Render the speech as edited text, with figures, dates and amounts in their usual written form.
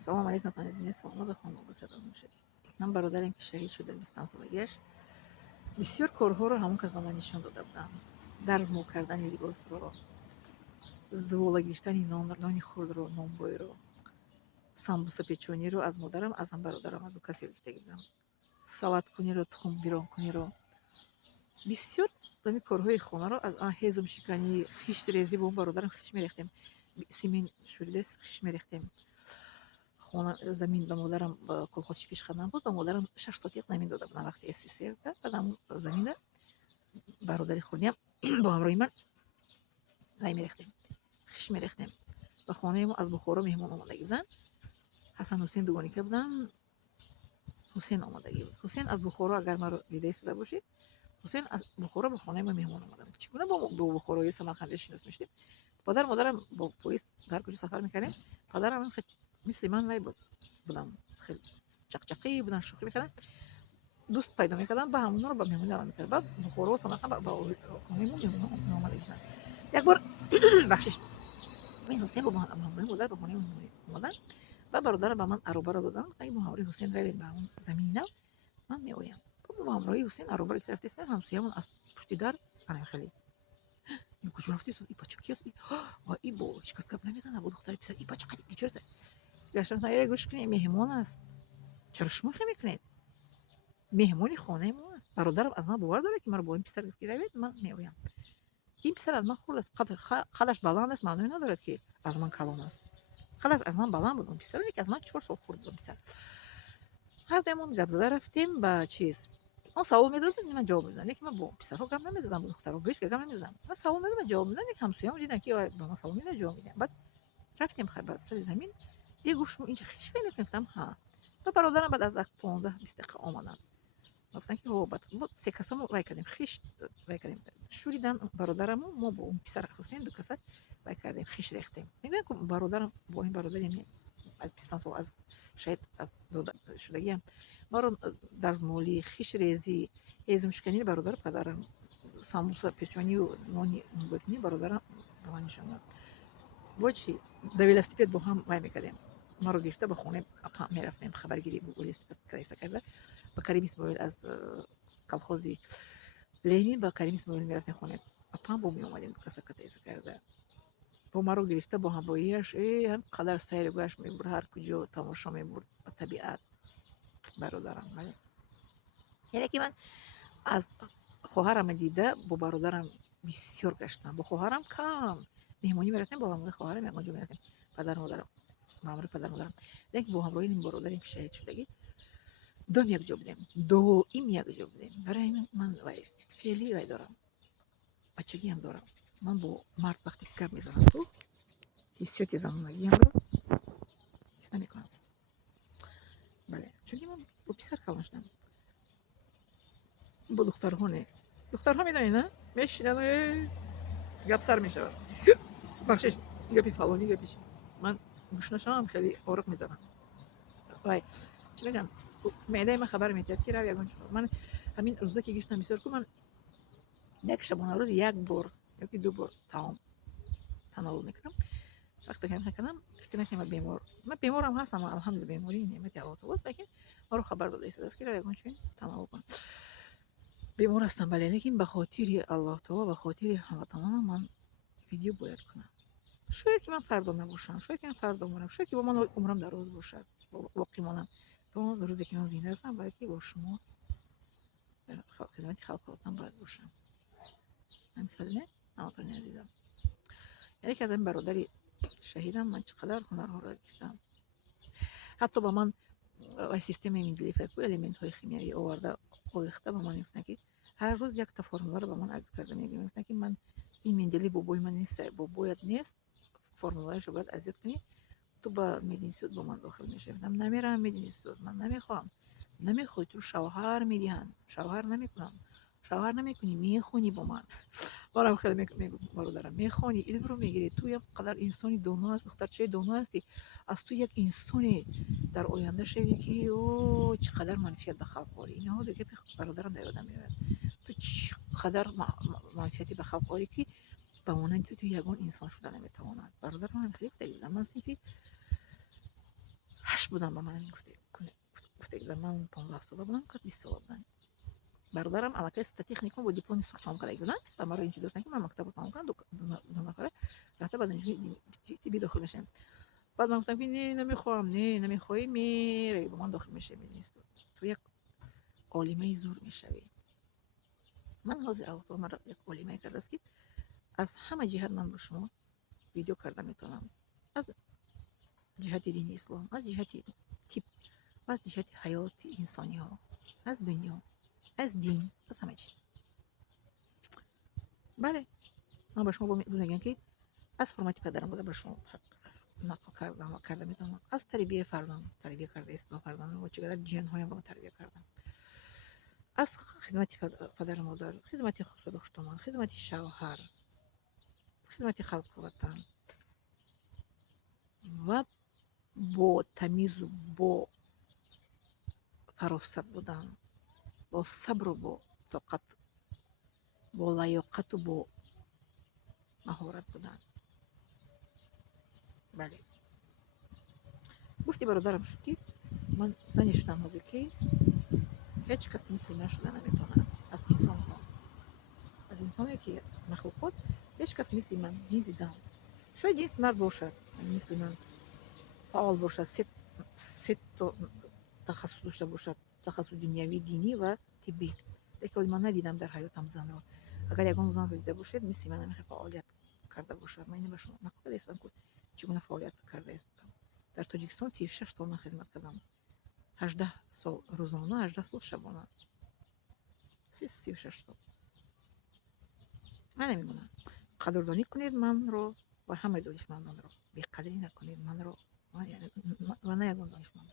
سلام علیکم تنظیم سلامت خانم صدا میشه. من برادرم که شهید شده 25 سالگیش بسیار کارها رو همون کس به من نشان داده بودم. درز مو کردن لباس رو، زوالا گشتن نان خورد رو، نانبای رو، самбуса печёниро аз модарам, аз ҳам бародарам аз ду касе гирифта будам. Салаткуниро, тухмбиронкуниро, бисёр ҳамин корҳои хонаро аз ҳезумшиканӣ, хиштрезӣ бо бародарам хиш мерехтем. Симин шӯрида хиш мерехтем. Хона замин ба модарам ба колхозчӣ пешқадам буд, ба модарам 6 сотиқ замин дода будам вақти СССР да. Баъд ҳамун замина бародари хурдиам бо ҳамроҳи ман зай мерехтем, хиш мерехтем. Ба хонаи мо аз Бухоро меҳмон омадагӣ буданд. Ҳасан Ҳусейн дугоника буданд. ҳусейн омадагӣ буд. ҳусейн аз Бухоро, агар маро дида истода бошед, ҳусейн аз Бухоро ба хонаи ма меҳмон омада буд. Чӣ гуна бо бухорои самарқандӣ шинос мешудем. Падару модарам бо поезд дар куҷо сафар мекардем. Падарам мисли ман вай будам, хеле чақчақӣ буданд, шӯхӣ мекарданд. Дӯст пайдо мекарданд, ба ҳамонро ба меҳмонӣ равона мекарданд. Баъд Бухоро, Самарқанд ба хонаи мо меомада шуданд. Як бор бахшиш ин Ҳусейн бо ҳамроҳи модар ба хонаи мо омаданд. Ба бародарам ба ман аробаро доданд. Гуфтанд мо ҳамроҳи Ҳусейн равем ба ҳамон замини нав, ман меоям. Ба ҳамроҳи Ҳусейн аробаро ки рафта истодем, ҳамсоямон аз пушти дар анам хеле ин куҷо рафта истод, и бача ки аст, ва и бо ҳеч кас гап намезанад бо духтари писар, и бача қадик бечора аст. Гаштан гӯш кунед, меҳмон аст, чаро шумохӣ мекунед? Меҳмони хонаи мо аст. Бародарам аз ман бовар дорад ки маро бо ин писар гуфт ки равед, ман меоям. Ин писар аз ман хурд аст, қадаш баланд аст, маъное надорад ки аз ман калон аст. қадаш аз ман баланд буд он писар, лекин аз ман 4 сол хурд буд он писар. ҳардуямон гап зада рафтем ба чиз. Он савол медод, ман ҷавоб медодам, лекин ман бо писарҳо гап намезадам, бо духтарҳо гӯш гап намезадам. Ман савол медодам, ман ҷавоб медодам, лекин ҳамсоямон диданд ки ба ман савол медоад, ҷавоб медиҳам. Баъд рафтем ба сари замин, дигар гуфт шумо инҷа хиш вай мекунед? Гуфтам ҳа. Ба бародарам баъд аз 15-20 дақиқа омаданд. Гуфтанд ки ҳо бо се касамо вай кардем, хиш вай кардем. Шӯридан бародараму мо бо он писар Ҳусейн ду каса вай кардем, хиш рехтем. Мегӯям ки бародарам бо ин бародари аз 25 сол аз шаҳид аз дода шудагиам маро дарзмолӣ, хишрезӣ, ҳезумшикании бародару падарам, самбуса печонию нони нонбойкунии бародарам ба ман нишон дод. Бо чӣ да велосипед бо ҳам вай мекардем. Маро гирифта ба хонаи апам мерафтем хабаргирӣ бо велосипед кайса карда. Ба Карим Исмоил аз колхози Ленин ба Карим Исмоил мерафтем хонаи апам, бо меомадем каса катайса карда. Бо маро гирифта бо ҳамроҳиаш ҳам қадар сайру гашт мебурд, ҳар куҷо тамошо мебурд ба табиат бародарам. Яъне ки ман аз хоҳарам дида бо бародарам бисёр гаштам. Бо хоҳарам кам меҳмонӣ мерафтем, бо ҳамроҳи хоҳарам ягон ҷо мерафтем, падару модарам, ба ҳамроҳи падару модарам. Лекин бо ҳамроҳи ин бародарем ки шаҳид шудагӣ доим як ҷо будем, доим як ҷо будем. Барои ҳамин ман вай феъли вай дорам, бачагиам дорам. Ман бо мард вақте ки гап мезанам, то ҳиссиёти занонагиамро ҳис намекунам. Бале, чунки ман бо писар калон шудам. Бо духтарҳо не. Духтарҳо медонед на? Мешинанд гап сар мешавад. Бахшиш гапи фалонӣ гапи чӣ. Ман гӯш нашавам, хеле ориқ мезанам. Вай чӣ мегӯям, меъдаи ман хабар медиҳад ки рав ягон чиқор. Ман ҳамин рӯза ки гиштам бисёр ку ман як шабонарӯз як бор ёки ду бор таом тановул мекунам. Вақте ки ҳамин кардам, фикр накунед ман беморам ҳастам, алҳамдулилла бемории неъмати Аллоҳ таолост, лекин маро хабар дода истодааст ки рав ягон чиз тановул кун. Бемор ҳастам, бале, лекин ба хотири Аллоҳ таоло, ба хотири ҳамватанонам ман видео бояд кунам. Шояд ки ман фардо набошам, шояд ки ман фардо монам, шояд ки бо ман умрам дароз бошад, боқӣ монам то рӯзе ки ман зинда ҳастам, бояд ки бо шумо дар хизмати халқотам бояд бошам. ҳамин хеле не ҳамватони азизам. Яке аз ҳамин бародари шаҳидам ман чӣ қадар ҳунарҳоро яд гирифтам. ҳатто ба ман вай системаи миндилифакӯ элементҳои химиявӣ оварда овехта ба ман мегуфтанд ки ҳар рӯз якта формуларо ба ман арз карда мегуфтанд ки ман ин миндили бобои ман нест, бобоят нест, формулаашо бояд азёд кунӣ, ту ба мединститут бо ман дохил мешавӣ. Гуфтам намеравам мединститут, ман намехоҳам. Намехоҳӣ, ту шавҳар медиҳанд, шавҳар намекунам. Шавҳар намекунӣ, мехонӣ бо ман. Манам хеле мегуфт бародарам, мехонӣ, илмро мегирӣ, ту як қадар инсони доно аст, духтарчаи доно ҳастӣ, аз ту як инсоне дар оянда шавӣ ки о чӣ қадар манфиат ба халқ орӣ. Ин ҳозир гапи бародарам дар ёдам меояд. Ту чӣ қадар манфиати ба халқ орӣ ки ба монанди ту ягон инсон шуда наметавонад. Бародарам ҳам хеле гуфтагӣ будам. Ман синфи 8 بودن با من گفته که من 15 ساله بودم که 20 ساله بودن. برادرم علاقه تکنیکم با دیپلم سرخ تمام کرده بودن و ما رو اینجوری داشتن که من مکتب تمام کنم دو نفره رفته بعد اینجوری تیبی داخل بشم. بعد من گفتم که نه نمیخوام، نه نمیخوای میره با من داخل میشه. نیست تو یک عالمه زور میشوی. من حاضر اوقات من یک عالمه کرده است که از همه جهت من با شما ویدیو کردن میتونم، از جهت دین اسلام، از جهت تیپ و از جهت حیات انسانی ها، از دنیا، از دین، از همه چیز. بله من به شما میگم که از حرمت پدرم بوده به شما حق نقل کردم و کرده میتونم. از تربیه فرزند تربیه کرده اصلاح فرزند و چقدر جن هایم رو تربیه کردم. از خدمت پدر مادر، خدمت خود دشمن، خدمت شوهر، خدمت خلق وطن و با تمیز و با فراست بودن، با صبر و با طاقت، با لیاقت و با مهارت بودن. بله گفتی برادرم شد که من زنی شدم حاضر که هیچ کس مثل من شده نمیتونه. از انسان ها، از انسانی که مخلوقات هیچ کس مثل من جنس زن شاید جنس مرد باشد مثل من فعال باشد، ست تخصص داشته باشد، تخصص دنیوی، دینی و طبی، لیکن من ندیدم در حیاتم زن رو. اگر یگان زن رو دیده باشید مثل من نمیخواد فعالیت کرده باشد. من اینو به شما نقل کرده استم که چگونه فعالیت کرده استم. در تاجیکستان 36 سال من خدمت کردم، 18 سال روزانه، 18 سال شبانه، 36 سال. من نمیمونم. قدردانی کنید من رو و همه دانشمندان رو، بیقدری نکنید من رو و نه یگان دانشمند.